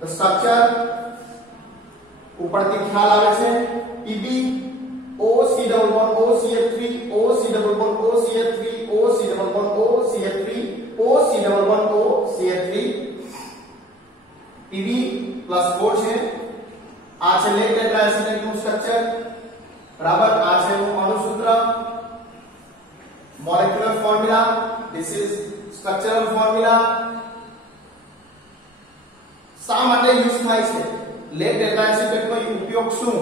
The structure ઉપરથી ખ્યાલ આવે છે PB OC double bond OCH3 OC double bond OCH3 OC double bond OCH3 OC double bond OCH3 PB plus 4 છે આ છે લેટ ટેટ્રાએસિટેટ નું સ્ટ્રક્ચર બરાબર આ છે એનું અણુસૂત્ર molecular formula this is structural formula શા માટે યુઝ થાય છે લેટ ટેટ્રાએસિટેટ નો ઉપયોગ શું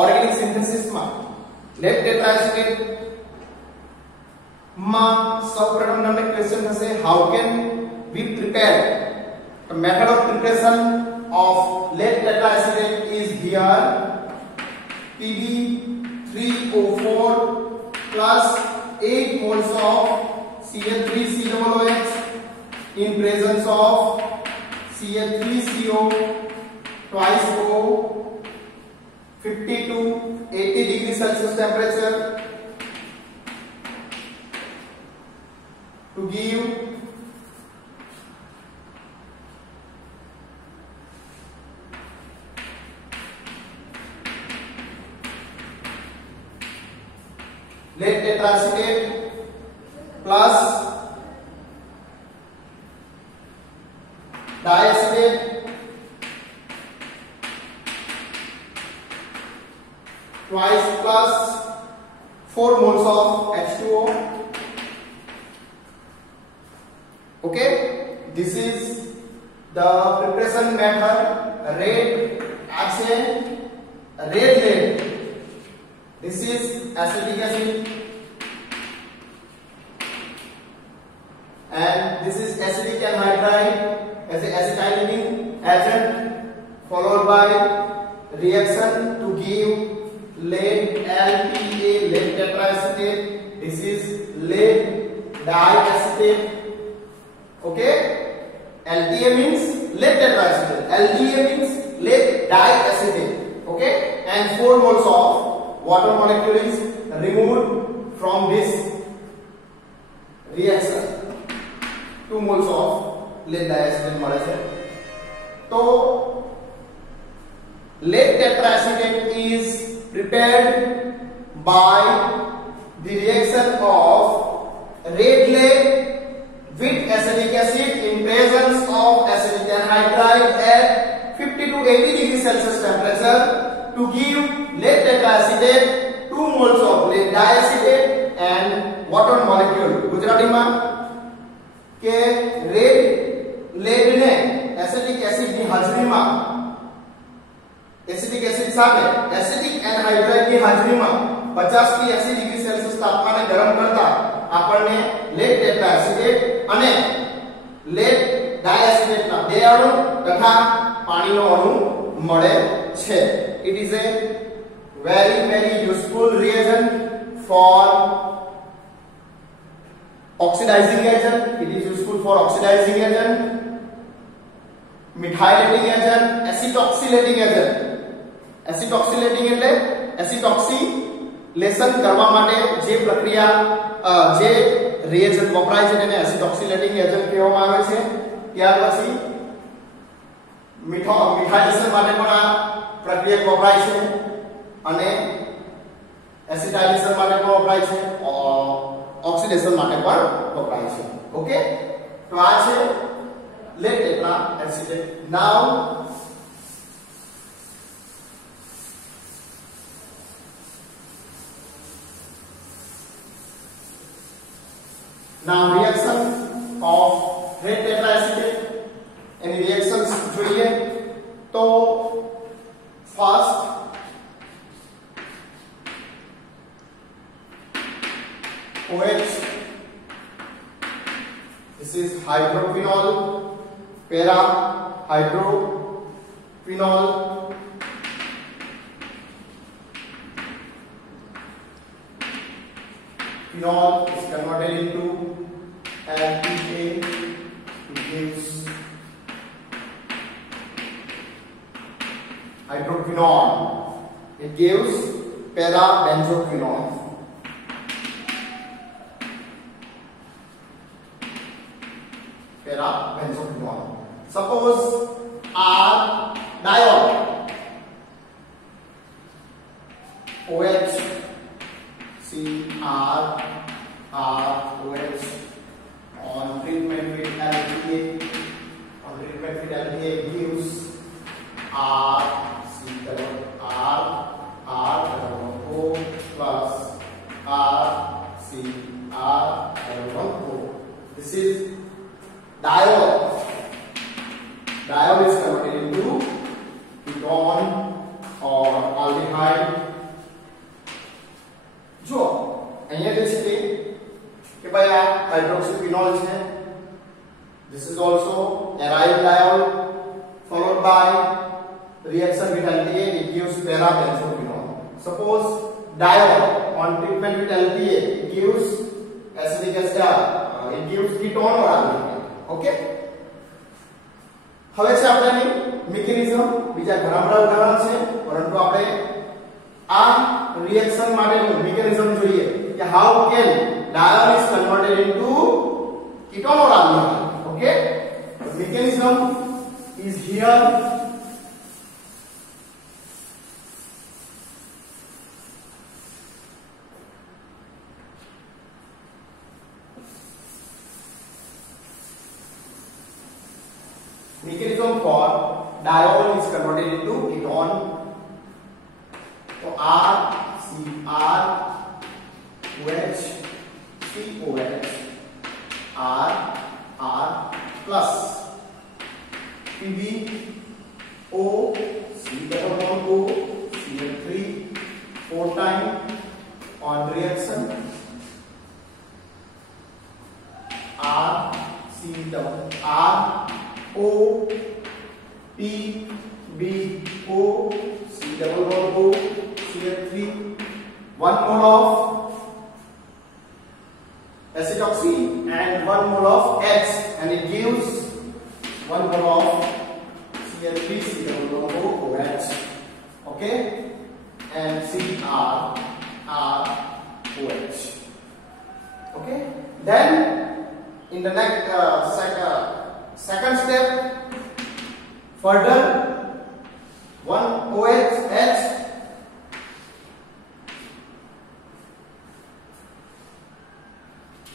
ઓર્ગેનિક સિન્થેસિસ માં લેટ ટેટ્રાએસિટેટ માં સૌપ્રથમ તમને ક્વેશ્ચન થશે how can we prepare the method of preparation of lead tetracetate is here Pb3O4 plus 8 moles of CH3COOH in presence of CH3CO twice O 50 to 80 degrees Celsius temperature to give lead tetracetate plus diacetate twice plus 4 moles of H2O. Okay, this is the preparation method. Red lead. This is acetic acid and this is acetic anhydride as a acetylene agent followed by reaction to give lead LTA lead tetracetate. This is lead diacetate. Okay, LTA means lead tetracetate, LDA means lead diacetate. Okay, and 4 moles of water molecule is removed from this reaction. 2 moles of lead diacetate મળે છે તો lead tetracetate is prepared by the reaction of red lead with acetic acid in presence of acetic anhydride at 50 to 80 degrees Celsius temperature to give lead tetracetate 2 moles of lead diacetate and water molecule. ગુજરાતીમાં કે red lead ને acetic acid ની હાજરીમાં acetic acid સાથે acetic anhydride ની હાજરીમાં 50 થી 80 degree Celsius તાપમાને ગરમ કરતા આપણને લેડ ટેટ્રાએસિટેટ અને લેડ ડાયએસિટેટ ના બે અણુ તથા પાણીનો અણુ મળે છે. It is a very useful reagent for oxidizing agent. It is useful for oxidizing agent, methylating agent, acetoxylating agent. Acetoxylating એટલે એસિટોક્સિલેશન કરવા માટે જે પ્રક્રિયા જે reagent વપરાય છે તેને એસિટોક્સિલેટિંગ એજન્ટ કહેવામાં આવે છે. ત્યાર પછી મિથાઇલેશન માટે પણ આ પ્રક્રિયા વપરાય છે અને એસિટાઇલેશન માટે પણ વપરાય છે ઓક્સિડેશન માટે પણ વપરાય છે. ઓકે, તો આ છે lead ટેટ્રાએસિટેટ. Now reaction of lead tetracetate. Any reactions જોઈએ તો first OH, this is hydroquinol, para hydroquinol, phenol is converted into LPA to gives hydroquinol. It gives para-benzoquinol. Para-benzoquinol. Suppose R fidelity A gives R C double R R double O plus R C R double O. This is diol. Diol is converted into ketone or aldehyde. જો અહીંયા જે છે કે ભાઈ આ હાઇડ્રોક્સીફિનોલ છે. This is also aryl diol followed by reaction vitality A, it gives para-benzophenol. Suppose diol on treatment vitality A, it gives acetic acid, it gives ketone or aldehyde. Okay. હવે છે આપણે મિકેનિઝમ. બીજા ઘણા બધા ઉદાહરણ છે, પરંતુ આપણે આ રિએક્શન માટેનું મિકેનિઝમ જોઈએ કે how can diol is converted into ketone or aldehyde. Okay, the mechanism is here. Mechanism for diol is converted into ketone. So R C R OH COH R R plus Pb O C double bond O Cl3 4 time on reaction R C double R O P B O C double bond O Cl3 1 mole of acid oxy and 1 mole of H, and it gives 1 mole of Cl3 C double bond OH. Okay, and Cr R OH. Okay, then in the next second step, further 1 OH H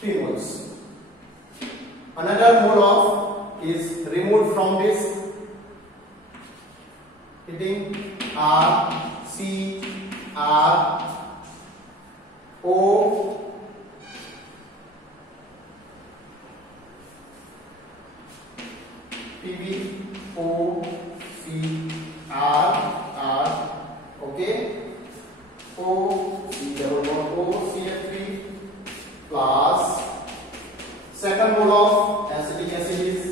moles. Another mole of is removed from this, hitting R C R O Pb O C R R. Okay, O C double bond O Cl3 plus second mole of acetic acid is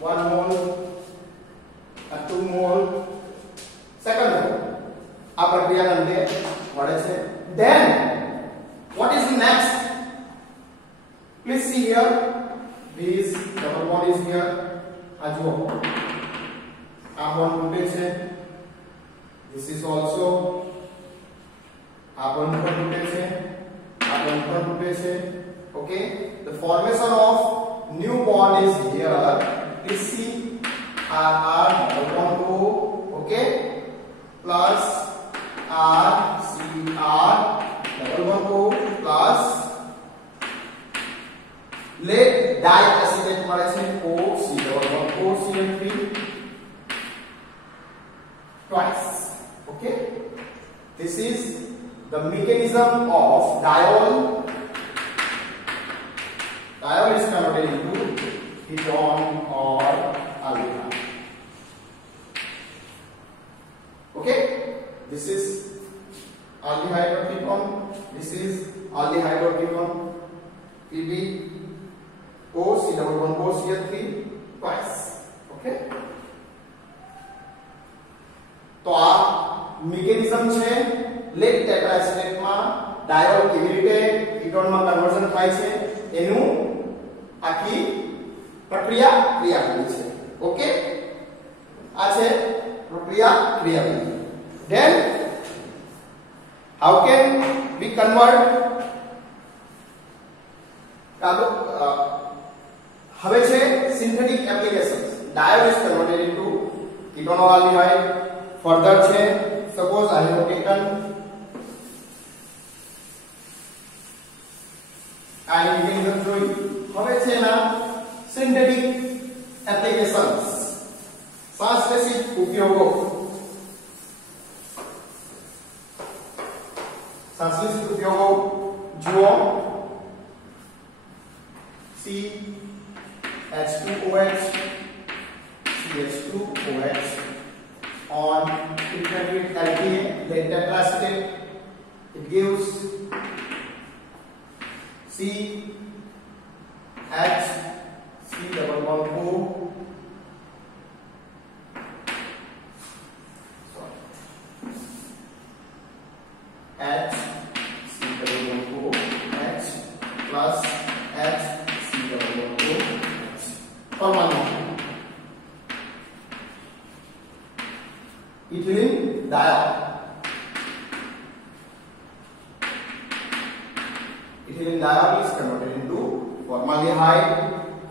1 mole and 2 mole. Second mole. આ પ્રક્રિયા અંતે મળે છે. Then what is next? Please see here. This double bond is here. આ જુઓ, આ bond તૂટે છે. This is also આ bond પણ તૂટે છે. Okay, the formation of new bond is here. Please see R double bond O, okay, plus R C R double bond O plus let diacetate મળે છે O C double bond O Cl3 twice. Okay, this is the mechanism of diol. Diol is converted into ketone or aldehyde. Okay, this is aldehyde or ketone. This is aldehyde or ketone. Pb O C double bond O Cl3 twice. Okay, तो આ mechanism છે. Late ટેટ્રાએસિટેટ માં diol કેવી રીતે ketone માં conversion થાય છે એનું આખી પ્રક્રિયા ક્રિયાવિધિ છે. ઓકે, આ છે પ્રક્રિયા ક્રિયાવિધિ. Then how can we convert હવે છે synthetic applications. Diol is converted into ketone or aldehyde. Further છે suppose I have taken આ mechanism જોઈ. હવે છે ના સિન્થેટિક એપ્લિકેશન એપ્લિકેશન્સ સંશ્લેષિત ઉપયોગો સંશ્લેષિત ઉપયોગો જુઓ CH2OH CH2OH on treatment with alkene then tetracetate it gives CH C double bond O H C double bond O H plus H C double bond O H permanent ethylene diol ethylene diol is converted into formaldehyde.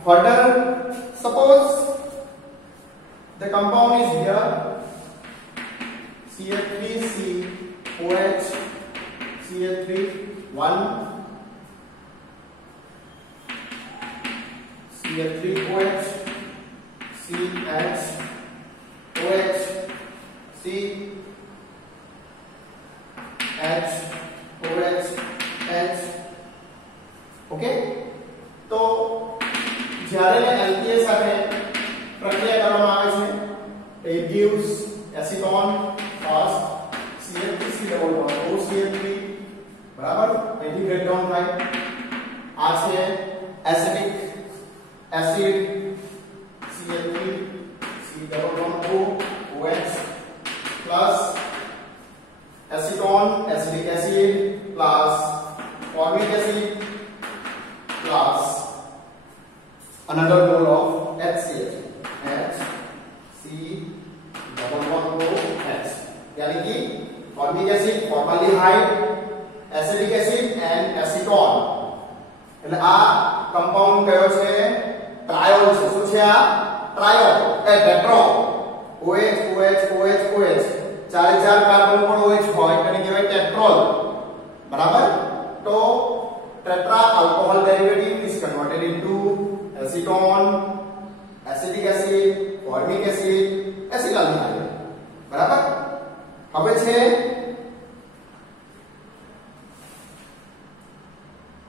Further, suppose the compound is here CH3COH CH3 1 CH3OH CH OH C H OH H okay तो જ્યારે LPA સાથે પ્રક્રિયા કરવામાં આવે છે it gives acetone first CH3 double bond OCH3 બરાબર અહીંથી break down થાય આ છે acidic acid CH3 C double bond O OH plus acetone acidic acid plus formic acid plus another mole of HCl H C double bond O H यानी कि formic acid formaldehyde acidic acid and acetone એટલે આ compound કયો છે ટ્રાયોલ છે શું છે આ ટ્રાયોલ એ ટેટ્રો OH OH OH OH ચારે ચાર કાર્બન પર OH હોય એને કહેવાય ટેટ્રોલ બરાબર તો tetra alcohol derivative is converted into acetone acidic acid formic acid acetaldehyde બરાબર હવે છે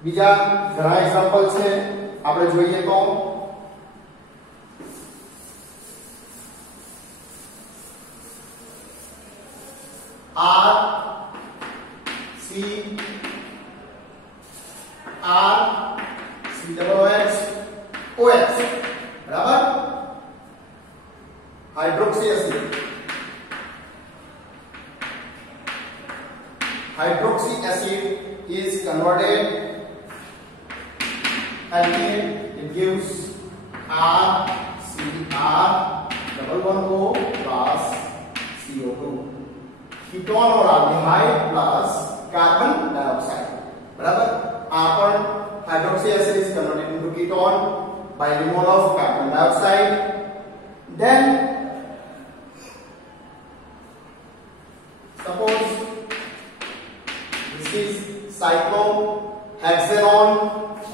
બીજા ઘણા એક્ઝામ્પલ છે આપણે જોઈએ તો R C R C double H OH बराबर hydroxy acid hydroxy acid is converted and it gives RCr double bond O plus CO2 ketone और aldehyde plus carbon dioxide बराबर आपण hydroxy acid is converted into ketone by removal of carbon dioxide. Then suppose this is cyclohexanone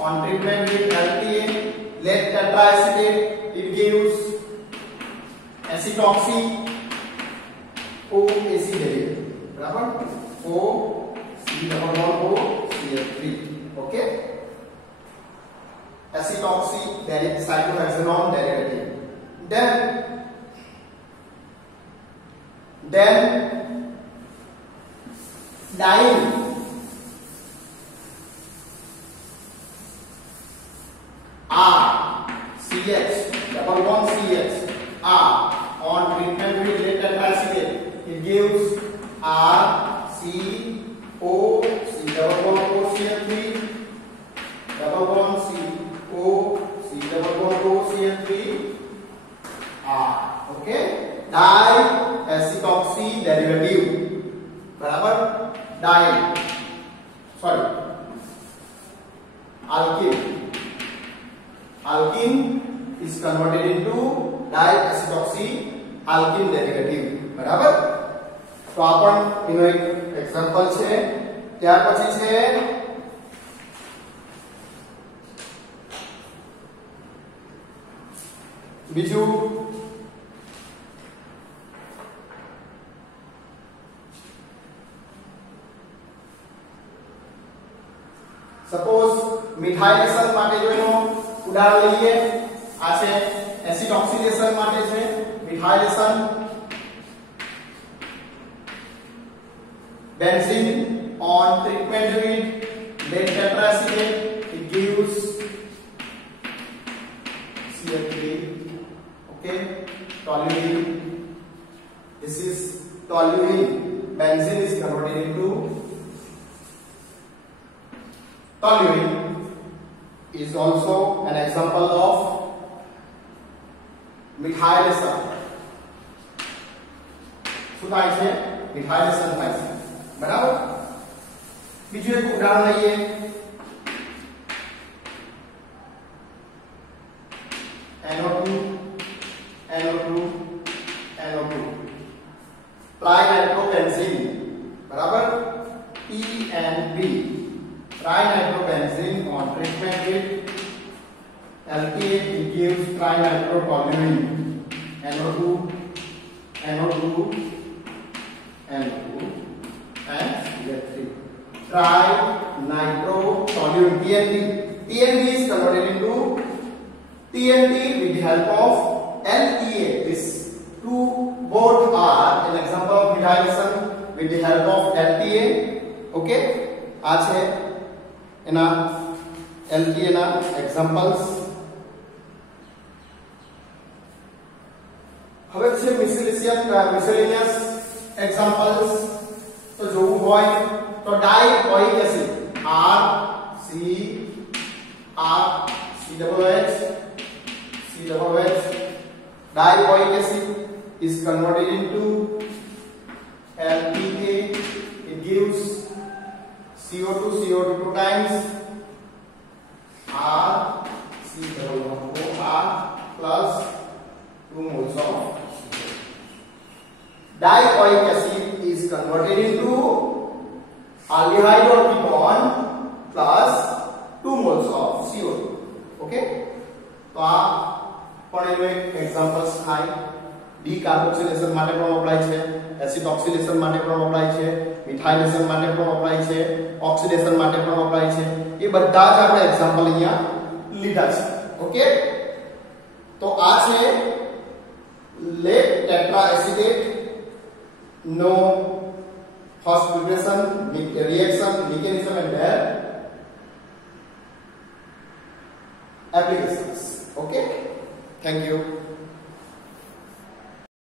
on treatment with alkene lead tetraacetate it gives acetoxy OAC बराबर O C double bond O CH3 okay acetoxy cyclohexanone derivative then diene R CH double bond CH R on treatment with lead tetraacetate it gives R C O C double bond O CH3 double bond C O C double bond O CH3 R okay diacetoxy derivative बराबर diene sorry alkene is converted into diacetoxy alkene derivative बराबर तो आपण એનો એક example છે ત્યાર પછી છે બીજું સપોઝ મિથાઇલેશન માટે જો એનો ઉદાહરણ લઈએ આ છે એસિડ ઓક્સિડેશન માટે છે મિથાઇલેશન benzene on treatment with lead tetraacetate it gives CH3 okay toluene this is toluene benzene is converted into toluene is also an example of methylation શું થાય છે મિથાઇલેશન થાય છે બરાબર બીજું એક ઉદાહરણ લઈએ NO2 ट्राइनाइट्रोबेंजीन बराबर TNB ट्राइनाइट्रोबेंजीन on treatment with LPA it gives trinitrotoluene NO2 and CH3 trinitrotoluene TNB is converted into TNT with the help of LEA. This two both are an example of methylation with the help of LTA. Okay, આ છે એના LTA ના examples. હવે છે miscellaneous examples. તો જોવું હોય તો ડાઇઓઇક acid COOH dioic acid is converted into LPA it gives CO2 two times RCOOR plus 2 moles of dioic acid is converted into aldehyde or ketone plus 2 moles of CO2 okay तो आ પણ એનો એક examples થાય ડીકાર્બોક્સિલેશન માટે પણ વપરાય છે acid oxidation માટે પણ વપરાય છે મિથાઇલેશન માટે પણ વપરાય છે ઓક્સિડેશન માટે પણ વપરાય છે એ બધા જ આપણે એક્ઝામ્પલ અહીંયા લીધા છે ઓકે તો આ છે lead tetraacetate no first reaction mechanism and their applications okay thank you